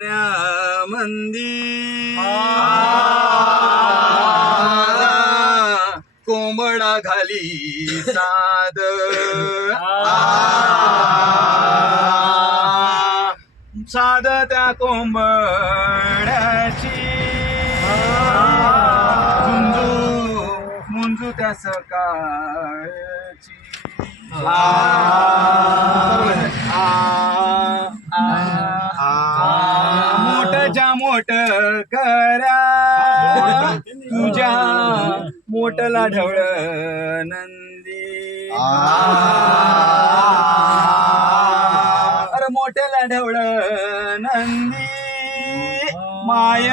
मंदी कोंबडा घाली साद साद त्या कोंबड्याची मुंजू मुंजू त्या सकाळची मोठ करा. तुझ्या मोठला ढवळ नंदी. अरे मोठ्याला ढवळ नंदी. माय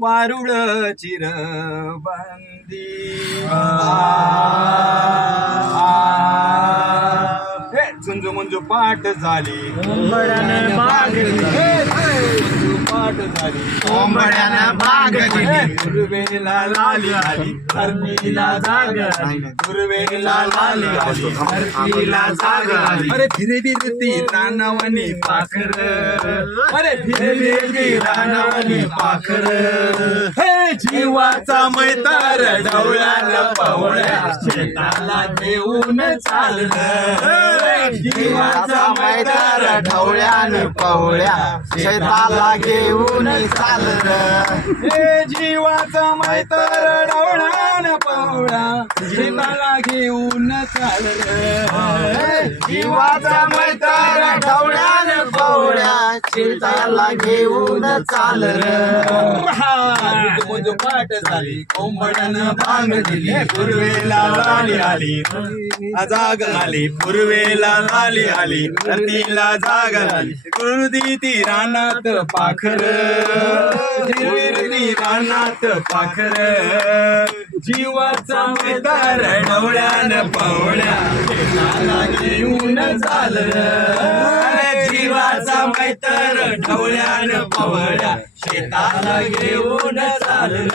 वारुळ चिर बंदी झुंजू मुंजू पाठ झाली कोंबड्यानं बाग दिली. हे, हे, झुंजू पाठ झाली कोंबड्यानं बाग दिली. गुरुवेला लाली आली. धरतीला जाग आली. गुरुवेला लाली आली. धरतीला जाग आली. अरे फिरे फिरती पाखर. अरे फिरे फिरती पाखर. हे जीवाचा मैतार ढवळ्याला पवळ्या शेताला देऊन चाललं जीवाचा मैदार ढवळ्यान पवळ्या शेताला घेऊन चाललं हे जीवाचा मैतर डवळान पवळा शेताला घेऊन चाललं. जीवाचा मैदार ढवळ्यान पवळ्या शेताला घेऊन मुजू पाठ झाली. कोंबड्यानं भांग दिली पूर्वेला लाली आली. जाग आली पूर्वेला लाली आली. नदीला जाग आली गुरुदी ती रानात पाखर. रानात पाखर. जीवाचा मैदार डवळ्यान पवळ्या शेताला घेऊन जीवाचा मैतर ढवळ्यान पवळ्या शेताला घेऊन चाललं.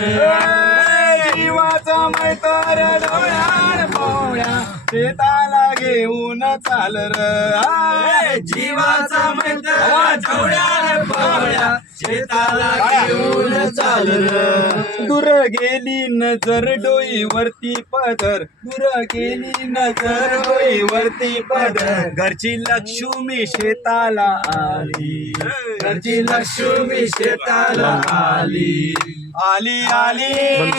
जीवाचा मैतर ढवळ्यान पवळ्या. शेताला घेऊन चालर जीवाचा मैतर ढवळ्यान पवळ्या. शेताला घेऊन चालर दूर गेली नजर डोईवरती पदर. दूर गेली नजर डोईवरती पदर. घरची लक्ष्मी शेताला आली. घरची लक्ष्मी शेताला आली. आली आली.